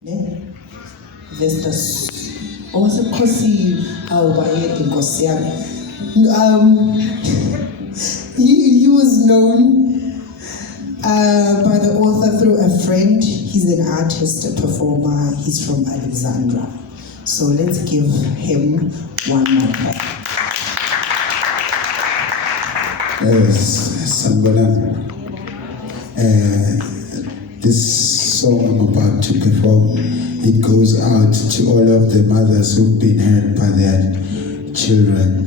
Ne? Vestas. Owasekhosi awubaye inkosi yami. He was known by the author through a friend. He's an artist, a performer. He's from Alexandra. So let's give him one more clap. Yes, Sambala. This song I'm about to perform, it goes out to all of the mothers who've been hurt by their children.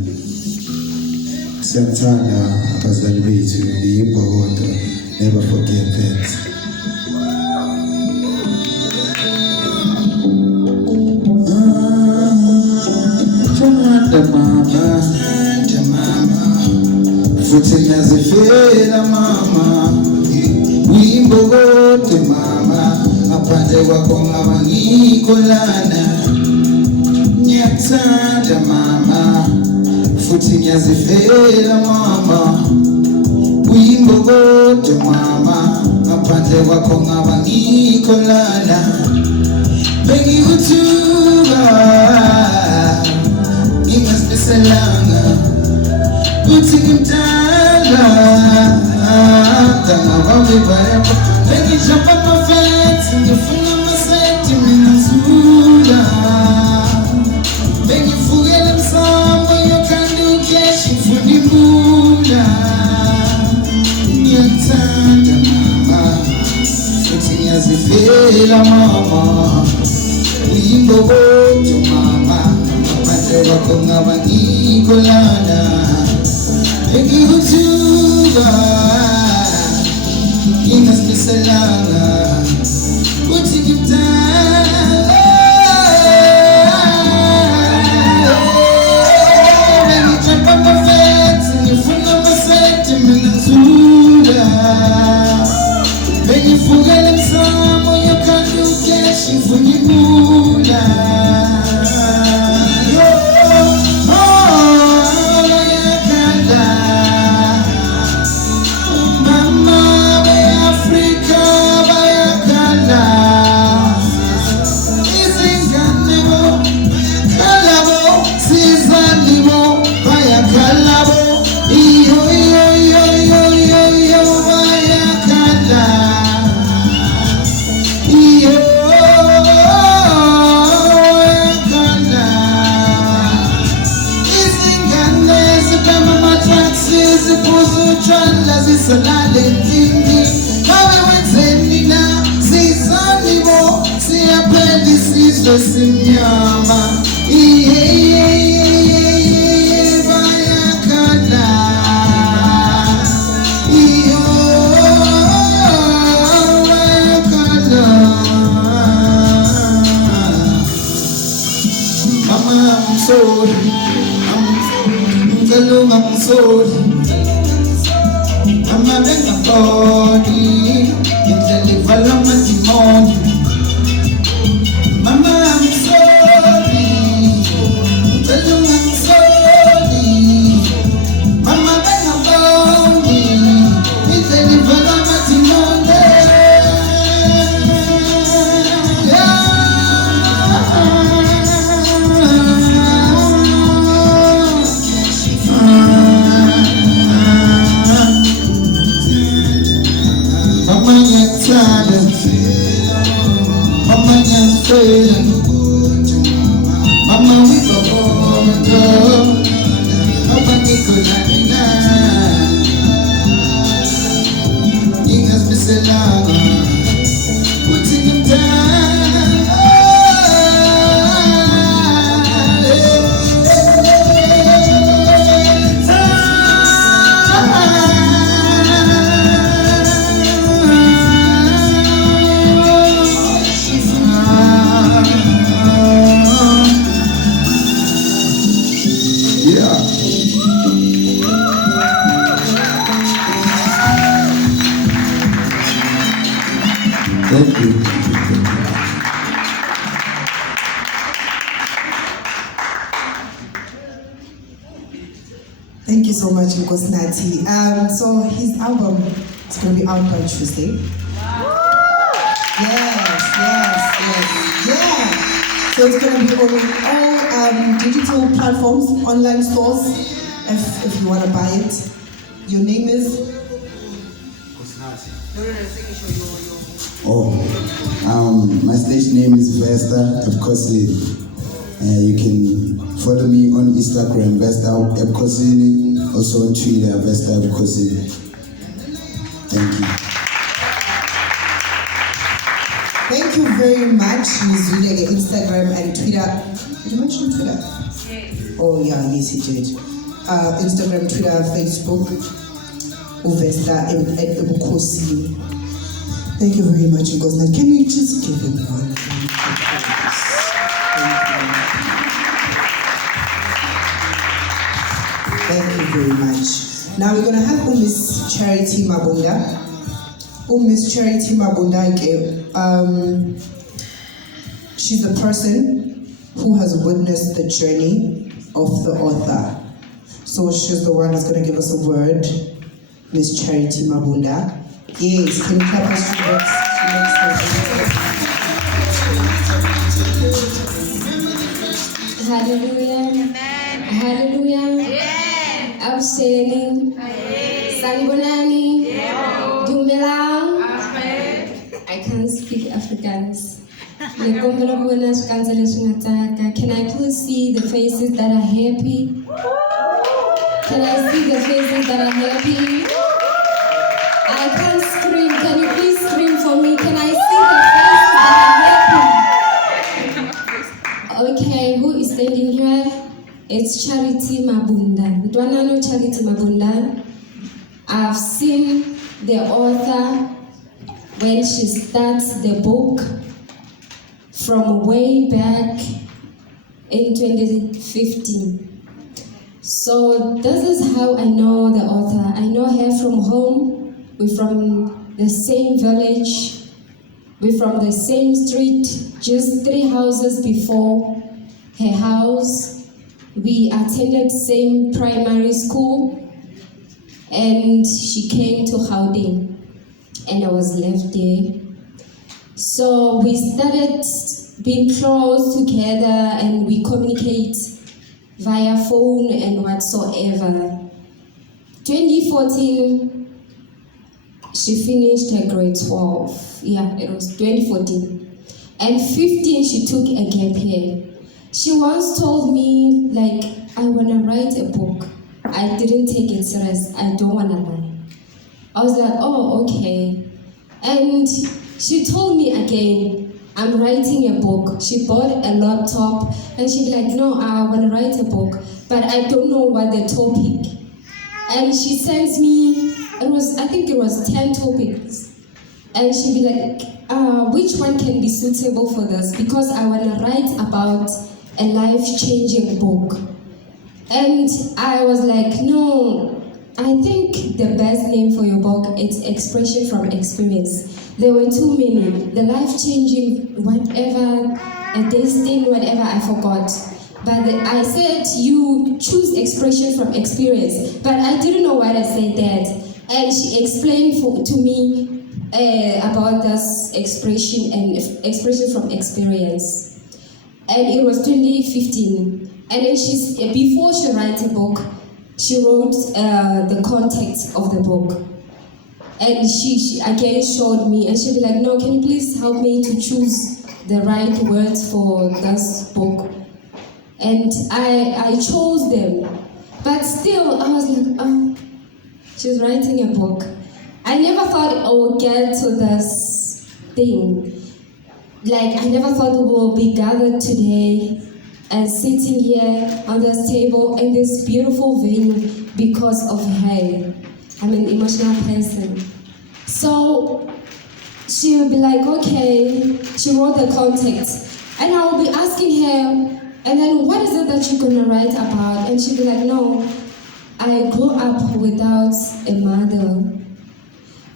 Siyamthanda abazali bethu, niyimba kodwa, never forget that. Futhi ngiyazifela mama, uyimbokodo mama, ngaphandle kwakho ngaba ngikho lana. Ngiyakuthanda mama, futhi ngiyazifela mama, uyimbokodo mama, ngaphandle kwakho ngaba ngikho lana. Bengikuthuka ngingasiselanga uthi ngimthanda ngawami bayapha bengijampa amafethi ngifuna amasenti mina zula bengivukela emsamo yokhanda ukheshi ngifuna imbula ngiyakuthanda mama futhi ngiyazifela mama uyimbokodo mama ngaphandle kwakho ngaba ngikho lana. Bengikuthuka ngingasiselanga uthi ngimthanda bengijampa amafethi ngifuna amasenti mina ngizula bengivukela emsamo yokhanda ukheshi ngifuna imbula. Zisalale ndini bawe wenzeni na sizani bo siyaphela isizwe simnyama bayakhala bayakhala. Mama I'm sorry, I'm sorry. Mama beg my body, indelivala matimoni. Mama I'm sorry, tell you I'm sorry. Mama beg my body, indelivala matimoni. Mama just feeling Mama we go home Mama nikolana Ingas miselanga putting him down. Thank you. Thank you so much, Nkosinathi. So his album is going to be out by Tuesday. Yes. So it's going to be on all digital platforms, online stores, if you want to buy it. Your name is? My stage name is Vesta Epkosini. You can follow me on Instagram, Vesta Epkosini, also on Twitter, Vesta Epkosini. Thank you. Thank you very much, Ms. Zudege, Instagram and Twitter. Did you mention Twitter? Yes. Oh yeah, yes you did. Instagram, Twitter, Facebook, Uvesta Epkosini. Thank you very much, Ngosna. Can we just give him one? Thank you very much. Now we're going to have Miss Charity Mabunda. Miss Charity Mabunda, she's the person who has witnessed the journey of the author. So she's the one who's going to give us a word. Miss Charity Mabunda. Yes, can you clap us towards? Hallelujah. Amen. Hallelujah. Amen. Abshening. Sanibonani. Dumelang. I can't speak Afrikaans. Can I please see the faces that are happy? Can I see the faces that are happy? I can't scream. Can you please scream for me? Can I see the faces that are happy? Okay, who is standing here? It's Charity Mabunda. Do I know Charity Mabunda? I've seen the author when she starts the book from way back in 2015. So this is how I know the author. I know her from home. We're from the same village. We're from the same street, just 3 houses before her house. We attended same primary school, and she came to Gauteng, and I was left there. So we started being close together, and we communicate via phone and whatsoever. 2014, she finished her grade 12. Yeah, it was 2014. And 15, she took a gap year. She once told me, like, I want to write a book. I didn't take it serious. I don't want to lie. I was like, oh, okay. And she told me again, I'm writing a book. She bought a laptop and she'd be like, no, I want to write a book, but I don't know what the topic. And she sends me, I think it was 10 topics. And she'd be like, which one can be suitable for this? Because I want to write about a life-changing book. And I was like, no, I think the best name for your book is Expression from Experience. There were too many. The life-changing, whatever, a destiny, whatever, I forgot. But I said, you choose expression from experience. But I didn't know why I said that. And she explained to me about this expression and expression from experience. And it was 2015. And then before she writes a book, she wrote the context of the book. And she again showed me, and she'd be like, no, can you please help me to choose the right words for this book? And I chose them. But still, I was like, oh, she's writing a book. I never thought I would get to this thing. Like, I never thought we will be gathered today and sitting here on this table in this beautiful venue because of her. I'm an emotional person. So she will be like, okay, she wrote the context. And I will be asking her, and then what is it that you're gonna write about? And she'll be like, no, I grew up without a mother.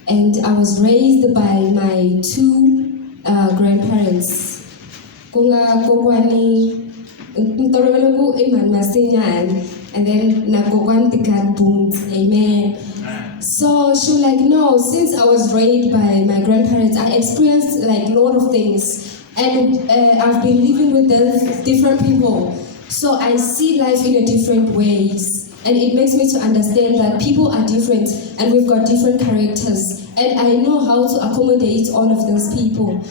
And I was raised by my 2 grandparents. Kunga kokwani ntorobelo iman masinyan, and then nagokwan tikan booms. Amen. So she was like, no, since I was raised by my grandparents, I experienced like a lot of things and I've been living with those different people. So I see life in a different ways, and it makes me to understand that people are different and we've got different characters, and I know how to accommodate all of those people.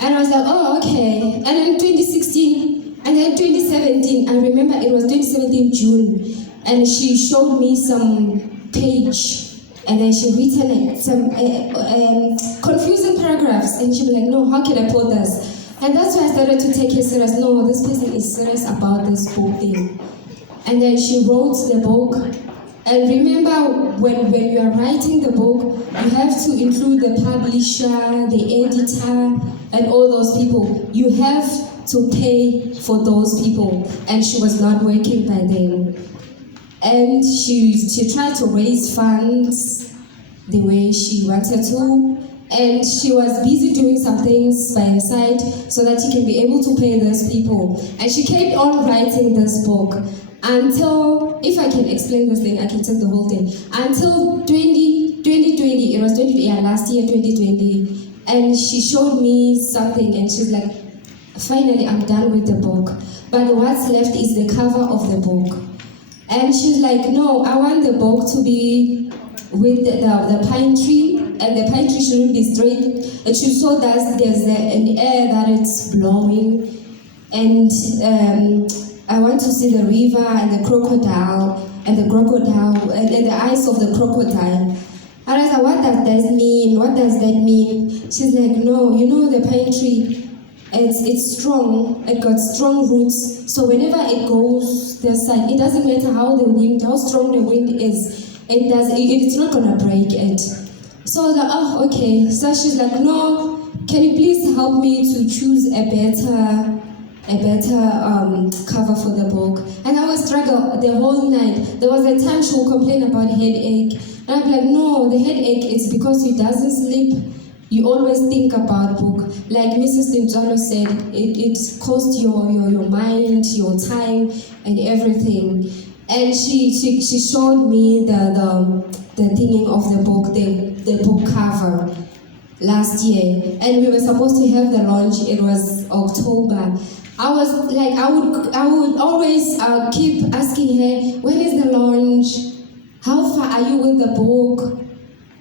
And I was like, oh, okay. And then 2016, and then 2017, I remember it was 2017 June, and she showed me some page, and then she written like some confusing paragraphs, and she'd be like, no, how can I put this? And that's why I started to take her serious. No, this person is serious about this book thing. And then she wrote the book. And remember, when you are writing the book, you have to include the publisher, the editor, and all those people. You have to pay for those people. And she was not working by then. And she tried to raise funds the way she wanted to. And she was busy doing some things by her side so that she can be able to pay those people. And she kept on writing this book until, if I can explain this thing, I can take the whole thing. Until 2020, it was last year, 2020. And she showed me something and she's like, finally, I'm done with the book. But what's left is the cover of the book. And she's like, no, I want the book to be with the pine tree, and the pine tree shouldn't be straight. It should show that there's an air that it's blowing. And I want to see the river and the crocodile and the eyes of the crocodile. And I said, what does that mean? What does that mean? She's like, no, you know the pine tree, it's strong, it got strong roots. So whenever it goes the side, it doesn't matter how strong the wind is, it's not gonna break it. So I was like, oh, okay. So she's like, no, can you please help me to choose a better cover for the book? And I was struggle the whole night. There was a time she would complain about headache. And I'm like, no, the headache is because you doesn't sleep. You always think about book. Like Mrs. Limjalo said, it costs your mind, your time, and everything. And she showed me the thinking of the book, the book cover last year. And we were supposed to have the launch, it was October. I was like, I would always keep asking her, when is the launch? How far are you with the book?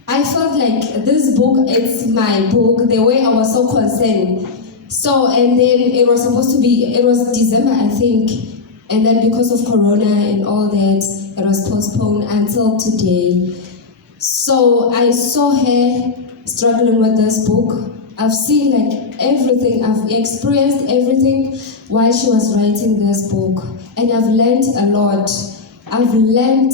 I felt like this book, it's my book, the way I was so concerned. So, and then it was December, I think. And then because of Corona and all that, it was postponed until today. So I saw her struggling with this book. I've seen like everything, I've experienced everything while she was writing this book. And I've learned a lot. I've learned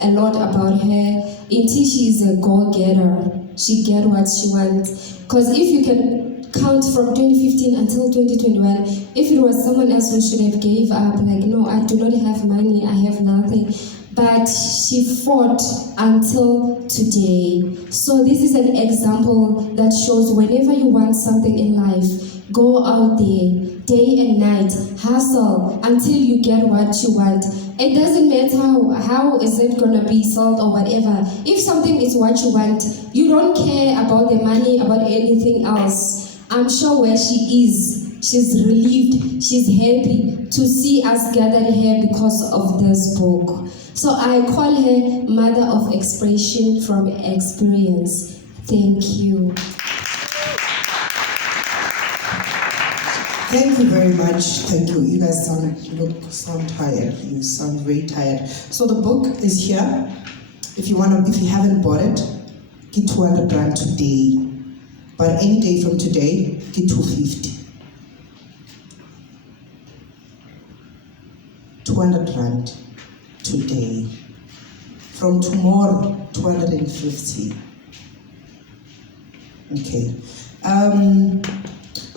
a lot about her. Until she is a go-getter. She gets what she wants. Because if you can count from 2015 until 2021, if it was someone else who should have gave up, like, no, I do not have money, I have nothing. But she fought until today. So this is an example that shows whenever you want something in life, go out there, day and night, hustle until you get what you want. It doesn't matter how is it gonna be sold or whatever. If something is what you want, you don't care about the money, about anything else. I'm sure where she is, she's relieved, she's happy to see us gathered here because of this book. So I call her Mother of Expression from Experience. Thank you. Thank you very much. Thank you. You guys sound tired. You sound very tired. So the book is here. If you haven't bought it, get 200 rand today. But any day from today, get 250. 200 rand today. From tomorrow, 250. Okay.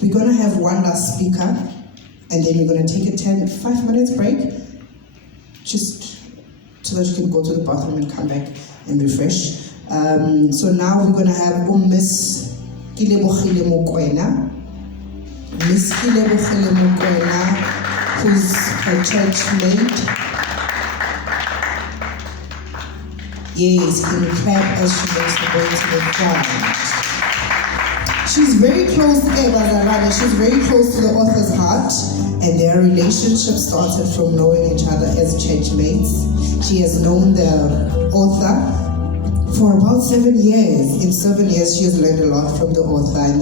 We're gonna have one last speaker, and then we're gonna take a 5 minutes break, just so that you can go to the bathroom and come back and refresh. So now we're gonna have Miss Kilebogile Mokoena. Miss Kilebogile Mokoena, who's her church mate. Yes, can you clap as she makes her way to the front? She's very close, she's very close to the author's heart, and their relationship started from knowing each other as church mates. She has known the author for about 7 years. In 7 years, she has learned a lot from the author and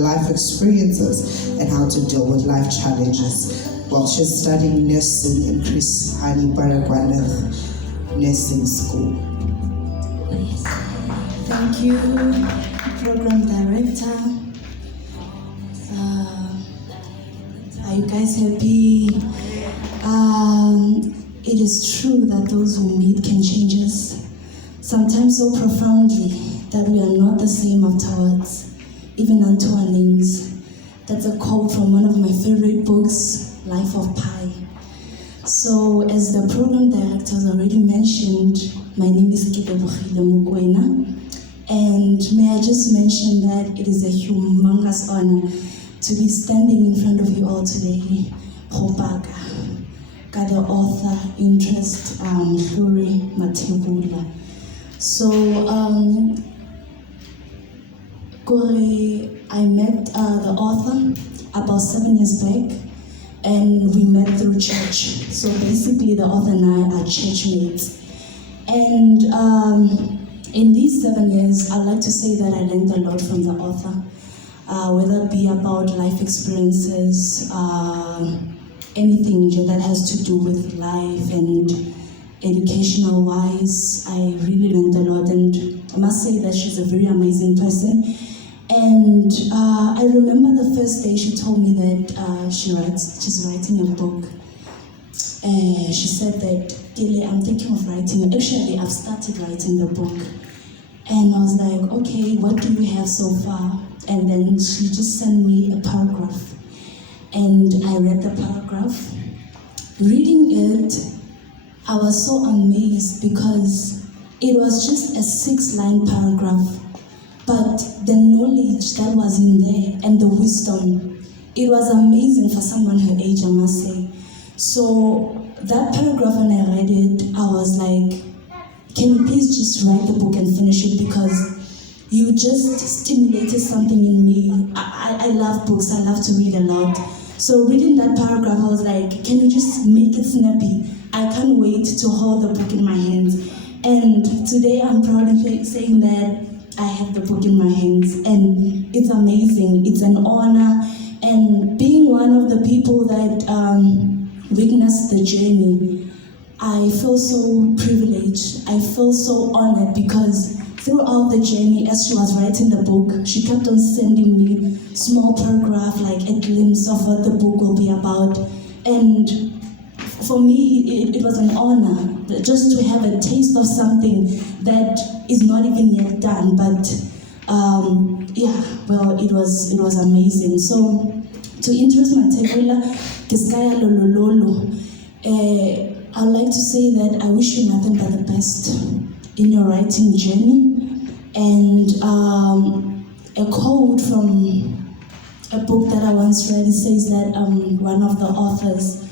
life experiences and how to deal with life challenges. While she's studying nursing in Chris Hani Baragwanath Nursing School. Thank you, Program Director. Are you guys happy? It is true that those who meet can change us, sometimes so profoundly that we are not the same afterwards, even unto our names. That's a quote from one of my favorite books, Life of Pi. So, as the program director has already mentioned, my name is Kitebohile Mukwena, and may I just mention that it is a humongous honor to be standing in front of you all today. Khopaka, the author, interest, Hluri Matebula. So, I met the author about 7 years back, and we met through church. So basically, the author and I are church mates. And in these 7 years, I'd like to say that I learned a lot from the author, whether it be about life experiences, anything that has to do with life and educational wise. I really learned a lot, and I must say that she's a very amazing person. And I remember the first day she told me that she's writing a book. She said that, Gile, I'm thinking of writing. Actually, I've started writing the book. And I was like, okay, what do you have so far? And then she just sent me a paragraph. And I read the paragraph. Reading it, I was so amazed because it was just a 6-line paragraph. But the knowledge that was in there and the wisdom, it was amazing for someone her age, I must say. So that paragraph, when I read it, I was like, can you please just write the book and finish it, because you just stimulated something in me. I love books, I love to read a lot. So reading that paragraph, I was like, can you just make it snappy? I can't wait to hold the book in my hands. And today I'm proud of saying that I have the book in my hands, and it's amazing. It's an honor, and being one of the people that witnessed the journey, I feel so privileged. I feel so honored because throughout the journey, as she was writing the book, she kept on sending me small paragraph, like a glimpse of what the book will be about. And for me, it was an honor just to have a taste of something that is not even yet done. But it was amazing. So to introduce Matebula, Kiskaya Lolololo, I'd like to say that I wish you nothing but the best in your writing journey. And a quote from a book that I once read, it says that one of the authors,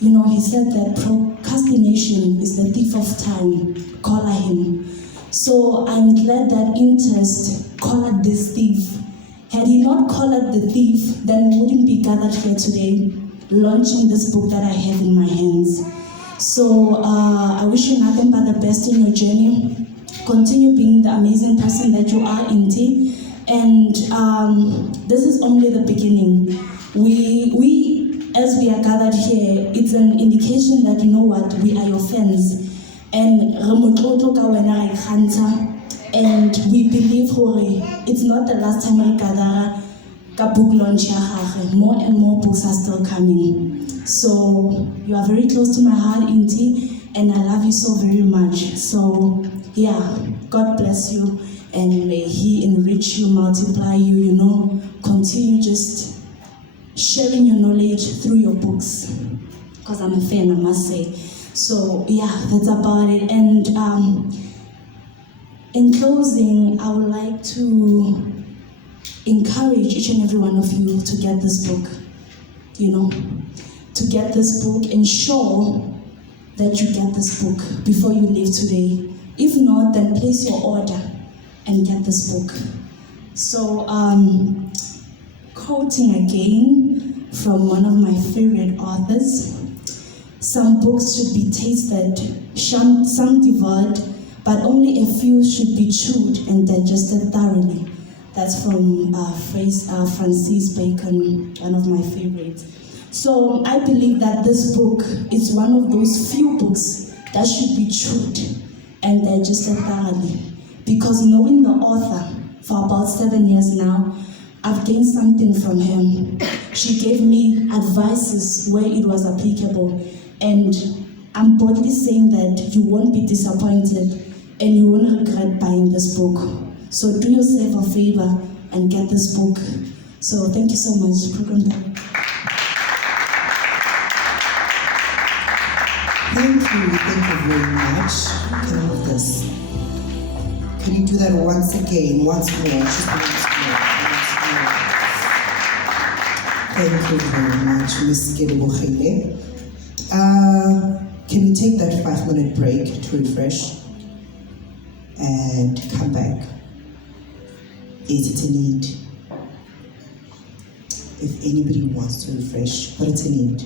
he said that procrastination is the thief of time, collar him. So I'm glad that interest collared this thief. Had he not collared the thief, then we wouldn't be gathered here today, launching this book that I have in my hands. So I wish you nothing but the best in your journey. Continue being the amazing person that you are, Inti. And this is only the beginning. We as we are gathered here, it's an indication that, you know what, we are your fans. And we believe it's not the last time we gather ka book launch. More and more books are still coming. So you are very close to my heart, Inti, and I love you so very much. So God bless you, and may He enrich you, multiply you, continue just sharing your knowledge through your books, because I'm a fan, I must say. So that's about it. And in closing, I would like to encourage each and every one of you to get this book, to get this book. Ensure that you get this book before you leave today. If not, then place your order and get this book. So, quoting again from one of my favorite authors, some books should be tasted, some devoured, but only a few should be chewed and digested thoroughly. That's from Francis Bacon, one of my favorites. So I believe that this book is one of those few books that should be chewed and digested thoroughly. Because knowing the author for about 7 years now, I've gained something from him. She gave me advices where it was applicable, and I'm boldly saying that you won't be disappointed and you won't regret buying this book. So do yourself a favor and get this book. So thank you so much, Program Director. Thank you very much. Can I have this? Can you do that once again, once more, just once more. Thank you very much, Ms. Gedebogile. Can we take that 5-minute break to refresh and come back? Is it a need? If anybody wants to refresh, but it's a need.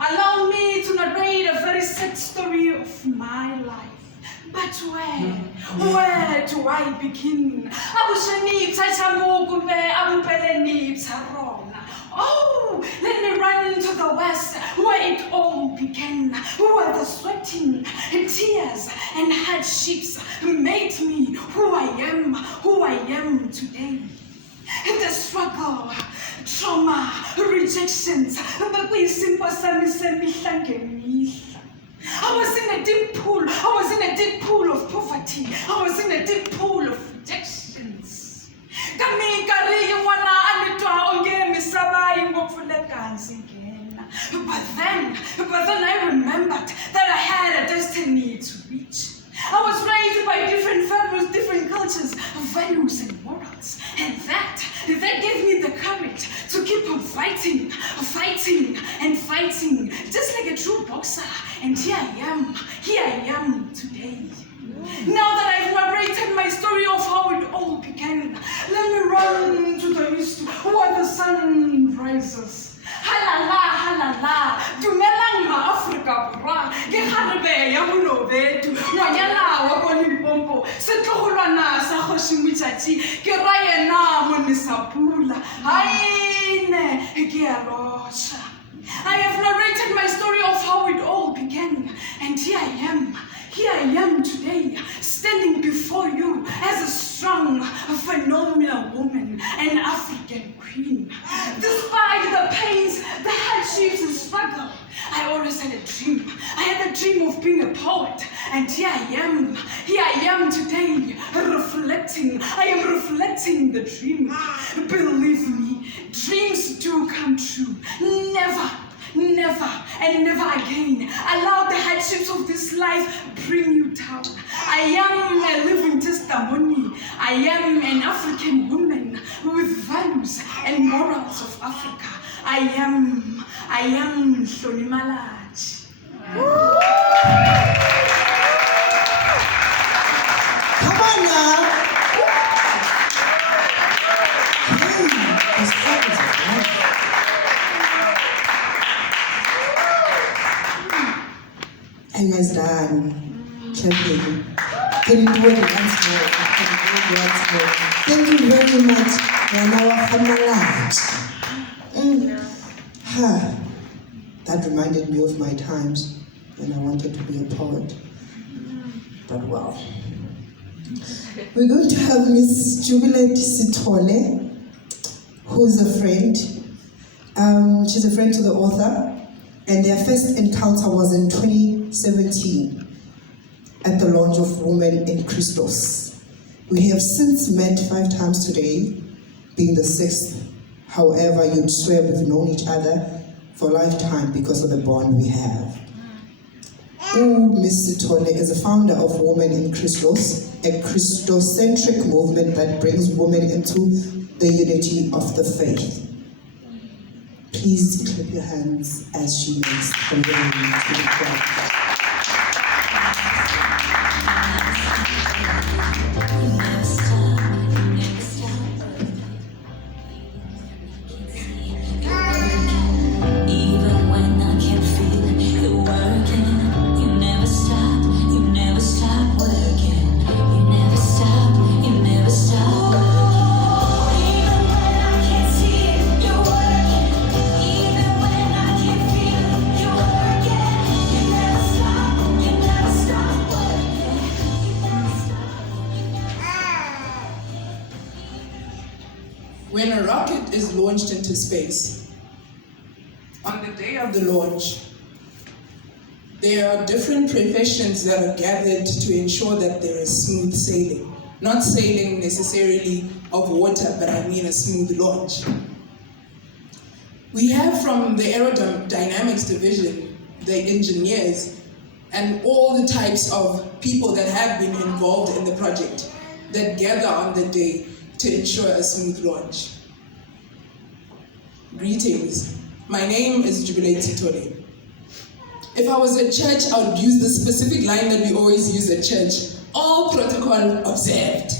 Allow me to narrate a very sad story of my life. But where do I begin? Oh, let me run to the west, where it all began, where the sweating and tears and hardships made me who I am today. The struggle, trauma, rejections, I was in a deep pool. I was in a deep pool of poverty. I was in a deep pool of rejections. But then I remembered that I had a destiny to reach. I was raised by different families, different cultures, values and morals. And that gave me the courage to keep on fighting and fighting, just like a true boxer. And here I am today. Now that I've narrated my story of how it all began, let me run to the east where the sun rises. Halala, dumelang ma-Afrika Borwa, ke kgarebe ya Bolobedu, ngwanyana wa ko Limpopo, setlogolwana sa Kgoshi Motšhatši, ke ra yena Monesapula, haine ke a lotšha. I have narrated my story of how it all began, and here I am today, standing before you as a strong, phenomenal woman, an African queen. Despite dream of being a poet. And here I am today, reflecting. I am reflecting the dream. Believe me, dreams do come true. Never, and never again allow the hardships of this life bring you down. I am a living testimony. I am an African woman with values and morals of Africa. I am Hloni Malachi. Come on now. Hey, this is Are you guys done? Clapping. Can you do it once more? Thank you very much. Yanawa Hamalat. That reminded me of my times when I wanted to be a poet. But well. We're going to have Miss Jubilate Sithole, who's a friend. She's a friend to the author, and their first encounter was in 2017 at the launch of Women in Christos. We have since met 5 times today, being the 6th. However, you'd swear we've known each other for a lifetime because of the bond we have. Ms. Sithole is a founder of Women in Christos, a Christocentric movement that brings women into the unity of the faith. Please clap your hands as she makes her way to the crowd. When a rocket is launched into space, on the day of the launch, there are different professions that are gathered to ensure that there is smooth sailing. Not sailing necessarily of water, but I mean a smooth launch. We have from the aerodynamics division, the engineers, and all the types of people that have been involved in the project that gather on the day to ensure a smooth launch. Greetings. My name is Jubilate Sithole. If I was at church, I would use the specific line that we always use at church: all protocol observed.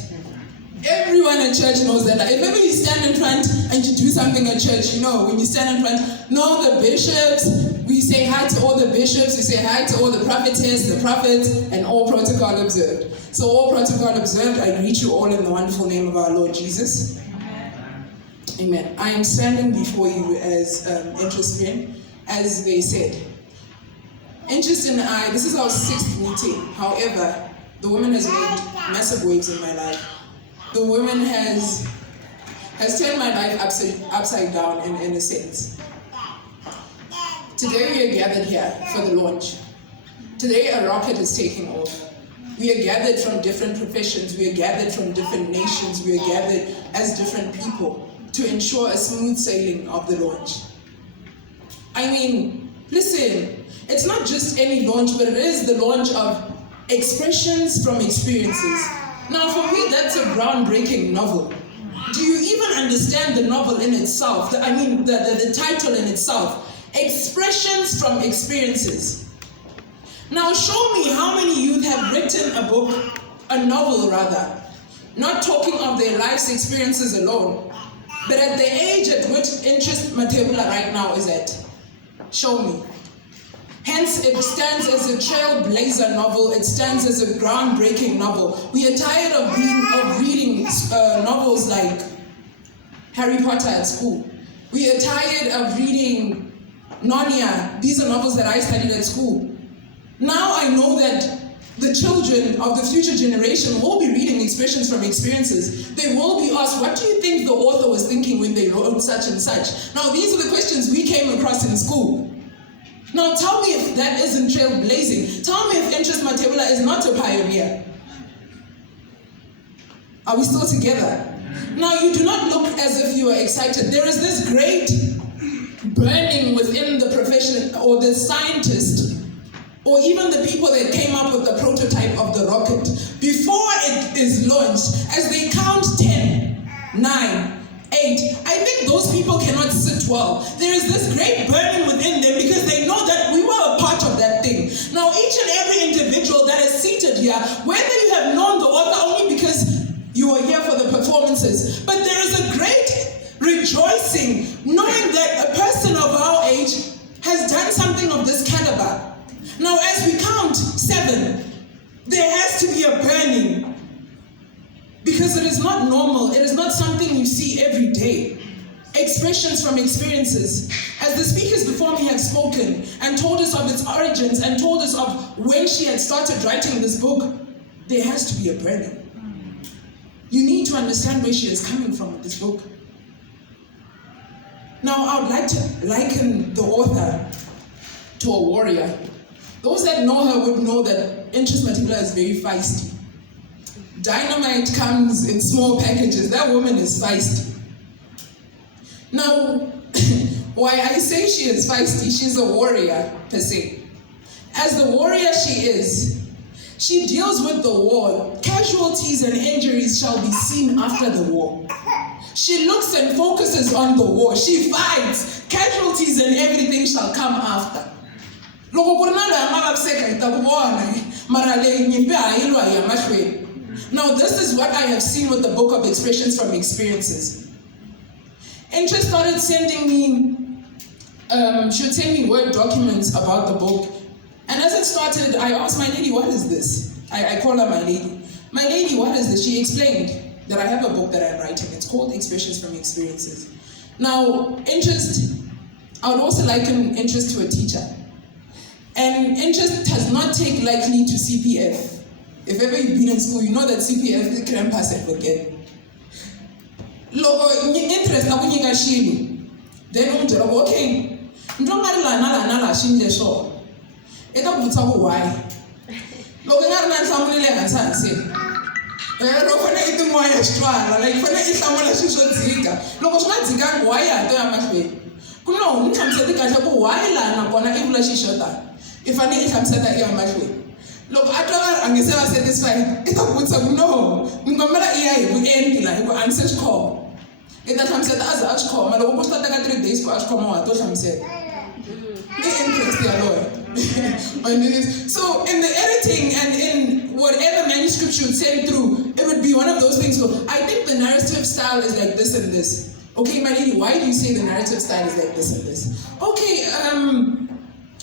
Everyone at church knows that. If ever you stand in front and you do something at church, you know, when you stand in front, know the bishops, we say hi to all the bishops, we say hi to all the prophetess, the prophets, and all protocol observed. So all protocol observed, I greet you all in the wonderful name of our Lord Jesus. Amen. I am standing before you as Interest Friend, as they said. Interest and I, this is our 6th meeting. However, the woman has made massive waves in my life. The woman has turned my life upside down in a sense. Today we are gathered here for the launch. Today a rocket is taking off. We are gathered from different professions, we are gathered from different nations, we are gathered as different people to ensure a smooth sailing of the launch. I mean, listen, it's not just any launch, but it is the launch of expressions from experiences. Now for me, that's a groundbreaking novel. Do you even understand the novel in itself? The title in itself. Expressions from experiences. Now show me how many youth have written a novel rather, not talking of their life's experiences alone, but at the age at which Interest Matebula right now is at. Show me. Hence, it stands as a trailblazer novel, it stands as a groundbreaking novel. We are tired of reading novels like Harry Potter at school. We are tired of reading Narnia. These are novels that I studied at school. Now I know that the children of the future generation will be reading expressions from experiences. They will be asked, what do you think the author was thinking when they wrote such and such? Now these are the questions we came across in school. Now tell me if that isn't trailblazing. Tell me if Interest Matebula is not a pioneer. Are we still together? Now you do not look as if you are excited. There is this great burning within the profession or the scientist or even the people that came up with the prototype of the rocket. Before it is launched, as they count 10, 9, 8, I think those people cannot sit well. There is this great burning within them because they know that we were a part of that thing. Now each and every individual that is seated here, whether you have known the author only because you were here for the performances, but there is a great rejoicing knowing that a person of our age has done something of this caliber. Now as we count 7, there has to be a burning. Because it is not normal, it is not something you see every day. Expressions from experiences. As the speakers before me have spoken and told us of its origins and told us of when she had started writing this book, there has to be a burning. You need to understand where she is coming from with this book. Now I would like to liken the author to a warrior. Those that know her would know that Interest Matebula is very feisty. Dynamite comes in small packages. That woman is feisty. Now, why I say she is feisty, she's a warrior per se. As the warrior she is, she deals with the war. Casualties and injuries shall be seen after the war. She looks and focuses on the war. She fights. Casualties and everything shall come after. Now this is what I have seen with the book of Expressions from Experiences. Interest started sending me, she would send me Word documents about the book. And as it started, I asked my lady, what is this? I call her my lady. My lady, what is this? She explained that I have a book that I'm writing. It's called Expressions from Experiences. Now, Interest, I would also liken Interest to a teacher. And Interest does not take lightly to CPF. If ever you've been in school, you know that CPF, you can't pass and forget. Logo, Interest, nakunyika shili. Then okay. Ndongari la shinde show. Eka kutsaku why. Logo ngari na nhlamulela ngatsansi. Rofana itu moya xitwala, like fana ihlamula xiswo dzika. Loko swi nga dzikangi why ya to ya mahlweni. Ku na hu hlamuseti kahle ku why la na kona i vula xixota. I fane I hlamuseta i ya mahlweni. Loko a twa a nge se va satisfied, I ta vutisa ku no, ni kombela I ya hi vuenti la hi ku a ni se swi khoma. I ta hlamuseta a ze a swi khoma, loko ku swi ta teka 3 days ku a swi khoma wa to hlamuseta. I interest ya lawyer. So in the editing and in whatever manuscript you would send through, it would be one of those things. So I think the narrative style is like this and this. Okay, my lady, why do you say the narrative style is like this and this? Okay,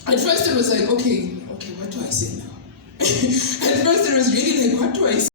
at first it was like, okay, what do I say now? At first it was really like, what do I say?